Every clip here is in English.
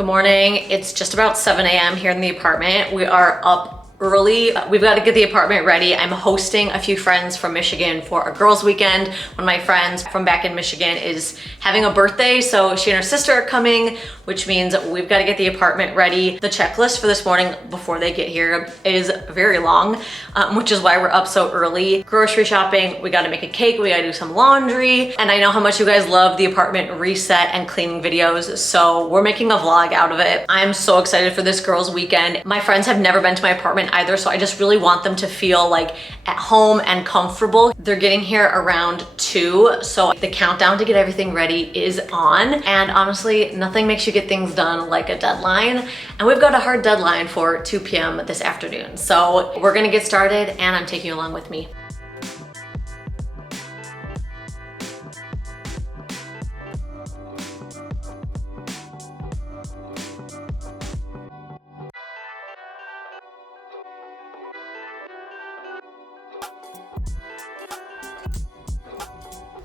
Good morning. It's just about 7 a.m. here in the apartment. We are up early. We've got to get the apartment ready. I'm hosting a few friends from Michigan for a girls' weekend. One of my friends from back in Michigan is having a birthday, so she and her sister are coming, which means we've got to get the apartment ready. The checklist for this morning before they get here is very long, which is why we're up so early. Grocery shopping, we got to make a cake, we got to do some laundry, and I know how much you guys love the apartment reset and cleaning videos, so we're making a vlog out of it. I'm so excited for this girls' weekend. My friends have never been to my apartment either, so I just really want them to feel like at home and comfortable. They're getting here around 2, so the countdown to get everything ready is on, and honestly, nothing makes you get things done like a deadline, and we've got a hard deadline for 2 p.m. this afternoon. So we're gonna get started, and I'm taking you along with me.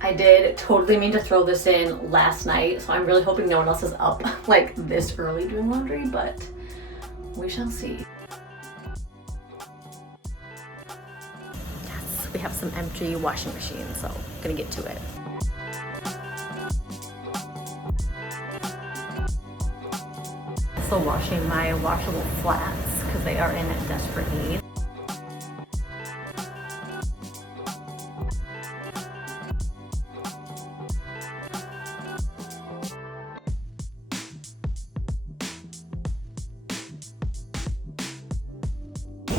I did totally mean to throw this in last night, so I'm really hoping no one else is up like this early doing laundry, but we shall see. Yes, we have some empty washing machines, so I'm gonna get to it. Also washing my washable flats because they are in desperate need.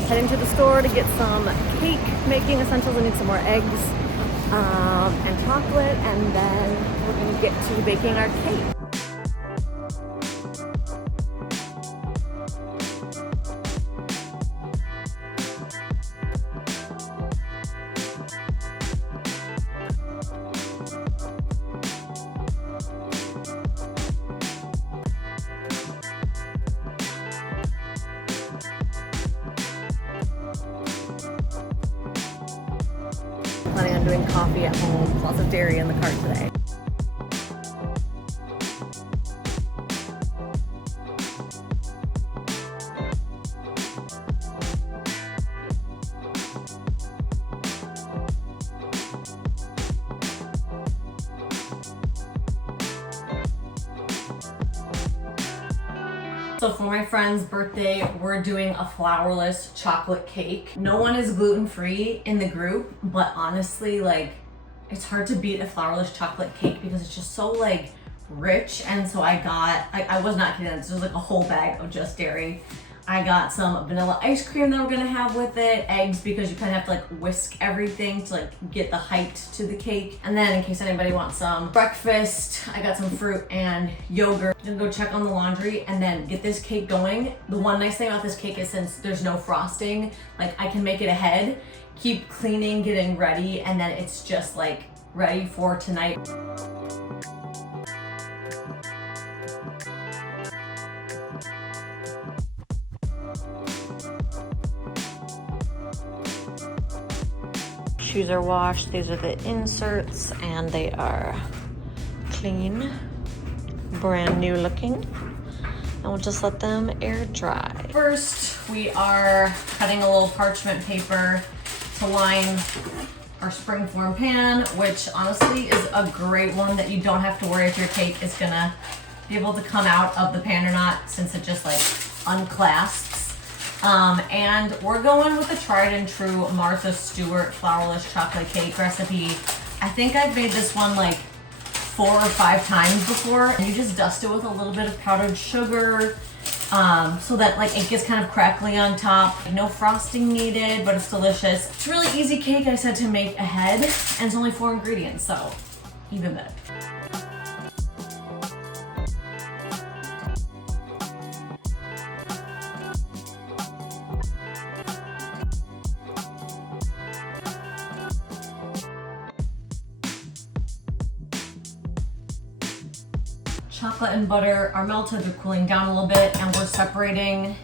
Heading to the store to get some cake making essentials. I need some more eggs and chocolate, and then we're gonna get to baking our cake. Planning on doing coffee at home, lots of dairy in the cart today. So for my friend's birthday, we're doing a flourless chocolate cake. No one is gluten-free in the group, but honestly, like, it's hard to beat a flourless chocolate cake because it's just so like rich. And so I was not kidding, this was like a whole bag of just dairy. I got some vanilla ice cream that we're gonna have with it, eggs because you kind of have to like whisk everything to like get the height to the cake. And then in case anybody wants some breakfast, I got some fruit and yogurt. I'm gonna go check on the laundry and then get this cake going. The one nice thing about this cake is since there's no frosting, like I can make it ahead, keep cleaning, getting ready, and then it's just like ready for tonight. Shoes are washed. These are the inserts and they are clean, brand new looking. And we'll just let them air dry. First, we are cutting a little parchment paper to line our springform pan, which honestly is a great one that you don't have to worry if your cake is gonna be able to come out of the pan or not, since it just like unclasps. And we're going with the tried and true Martha Stewart flourless chocolate cake recipe. I think I've made this one like 4 or 5 times before. And you just dust it with a little bit of powdered sugar so that like it gets kind of crackly on top. No frosting needed, but it's delicious. It's a really easy cake, I said, to make ahead, and it's only 4 ingredients, so even better. Chocolate and butter are melted, they're cooling down a little bit, and we're separating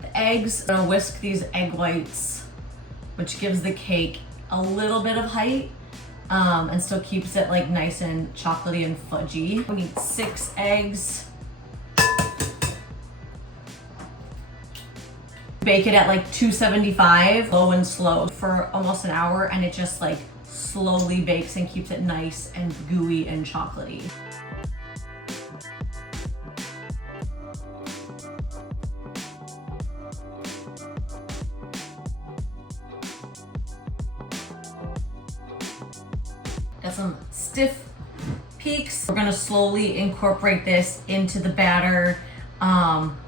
the eggs. I'm gonna whisk these egg whites, which gives the cake a little bit of height and still keeps it like nice and chocolatey and fudgy. We need 6 eggs. Bake it at like 275, low and slow for almost an hour, and it just like slowly bakes and keeps it nice and gooey and chocolatey. Got some stiff peaks. We're gonna slowly incorporate this into the batter.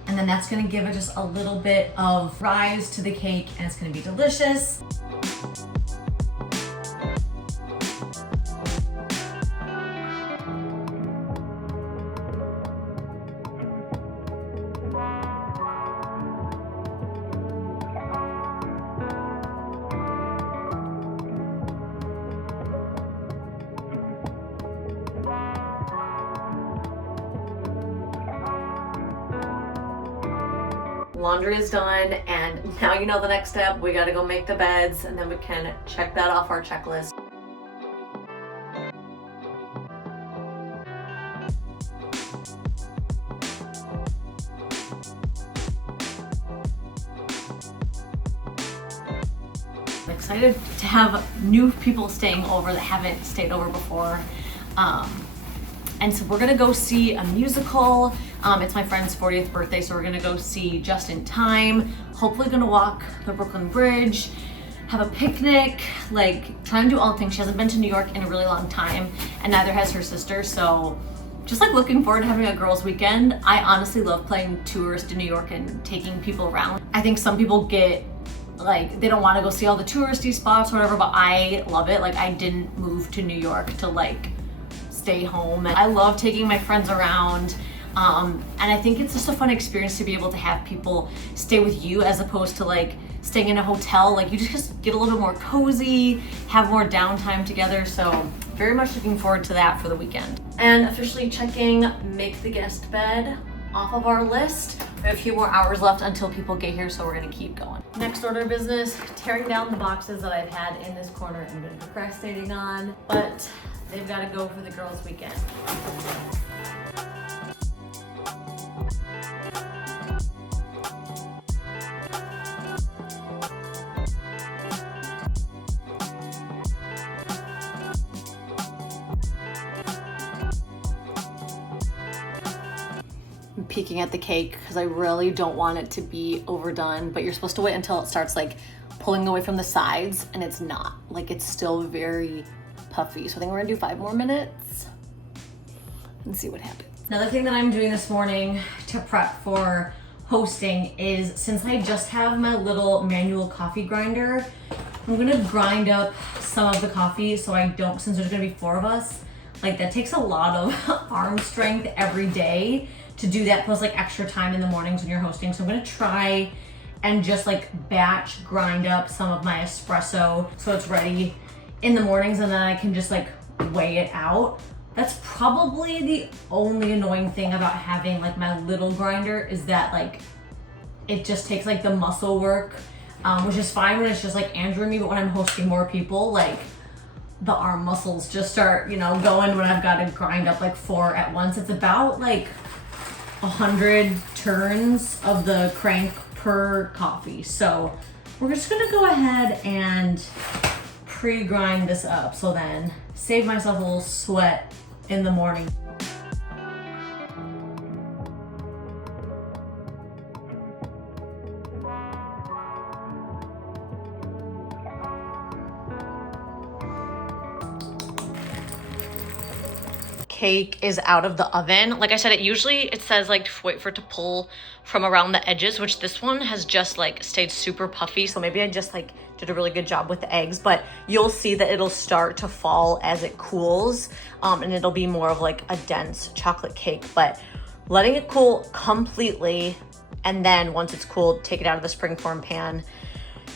And then that's gonna give it just a little bit of rise to the cake, and it's gonna be delicious. Laundry is done, and now you know the next step. We gotta go make the beds, and then we can check that off our checklist. I'm excited to have new people staying over that haven't stayed over before. And so we're gonna go see a musical. It's my friend's 40th birthday, so we're gonna go see Just in Time. Hopefully gonna walk the Brooklyn Bridge, have a picnic, like try and do all things. She hasn't been to New York in a really long time, and neither has her sister, so just like looking forward to having a girls' weekend. I honestly love playing tourist in New York and taking people around. I think some people get like, they don't wanna go see all the touristy spots or whatever, but I love it. Like, I didn't move to New York to like stay home. And I love taking my friends around. And I think it's just a fun experience to be able to have people stay with you as opposed to like staying in a hotel. Like, you just get a little bit more cozy, have more downtime together. So very much looking forward to that for the weekend. And officially checking make the guest bed off of our list. We have a few more hours left until people get here, so we're gonna keep going. Next order of business, tearing down the boxes that I've had in this corner and been procrastinating on, but they've gotta go for the girls' weekend. I'm peeking at the cake because I really don't want it to be overdone, but you're supposed to wait until it starts like pulling away from the sides, and it's not. Like, it's still very puffy. So I think we're gonna do 5 more minutes and see what happens. Another thing that I'm doing this morning to prep for hosting is, since I just have my little manual coffee grinder, I'm gonna grind up some of the coffee so I don't, since there's gonna be 4 of us, like that takes a lot of arm strength every day to do that, plus like extra time in the mornings when you're hosting. So I'm gonna try and just like batch grind up some of my espresso so it's ready in the mornings, and then I can just like weigh it out. That's probably the only annoying thing about having like my little grinder, is that like it just takes like the muscle work, which is fine when it's just like Andrew and me, but when I'm hosting more people, like the arm muscles just start, you know, going when I've got to grind up like 4 at once. It's about like 100 turns of the crank per coffee. So we're just gonna go ahead and pre-grind this up, so then save myself a little sweat in the morning. Cake is out of the oven. Like I said, it says like wait for it to pull from around the edges, which this one has just like stayed super puffy. So maybe I just like did a really good job with the eggs, but you'll see that it'll start to fall as it cools, and it'll be more of like a dense chocolate cake. But letting it cool completely, and then once it's cooled, take it out of the springform pan.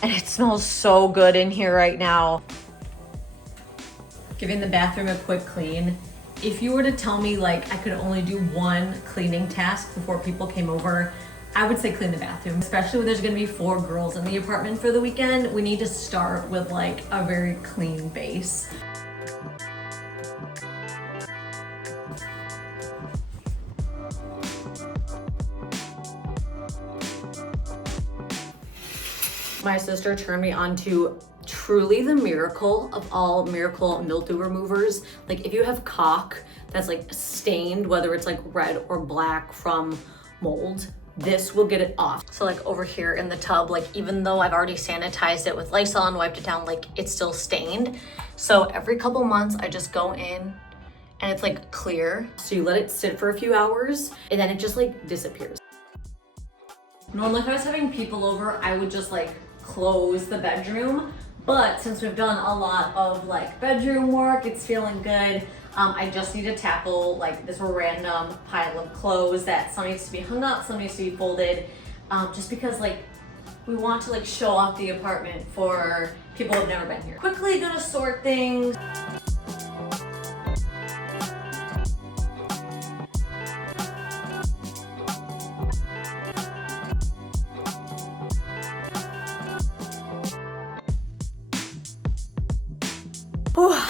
And it smells so good in here right now. Giving the bathroom a quick clean. If you were to tell me like I could only do 1 cleaning task before people came over, I would say clean the bathroom. Especially when there's gonna be 4 girls in the apartment for the weekend, we need to start with like a very clean base. My sister turned me on to truly the miracle of all miracle mildew removers. Like if you have caulk that's like stained, whether it's like red or black from mold, this will get it off. So like over here in the tub, like even though I've already sanitized it with Lysol and wiped it down, like it's still stained. So every couple months I just go in and it's like clear. So you let it sit for a few hours and then it just like disappears. Normally if I was having people over, I would just like close the bedroom. But since we've done a lot of like bedroom work, it's feeling good. I just need to tackle like this random pile of clothes that some needs to be hung up, some needs to be folded. Just because like we want to like show off the apartment for people who have never been here. Quickly gonna sort things.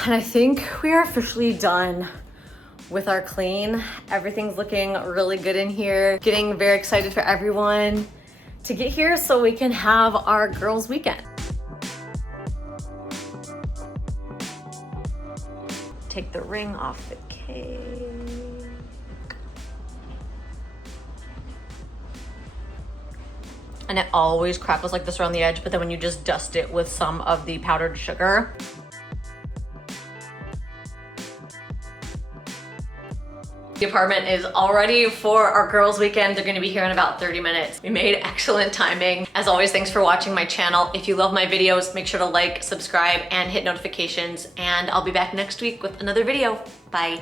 And I think we are officially done with our clean. Everything's looking really good in here. Getting very excited for everyone to get here so we can have our girls' weekend. Take the ring off the cake. And it always crackles like this around the edge, but then when you just dust it with some of the powdered sugar, the apartment is all ready for our girls' weekend. They're gonna be here in about 30 minutes. We made excellent timing. As always, thanks for watching my channel. If you love my videos, make sure to like, subscribe, and hit notifications. And I'll be back next week with another video. Bye.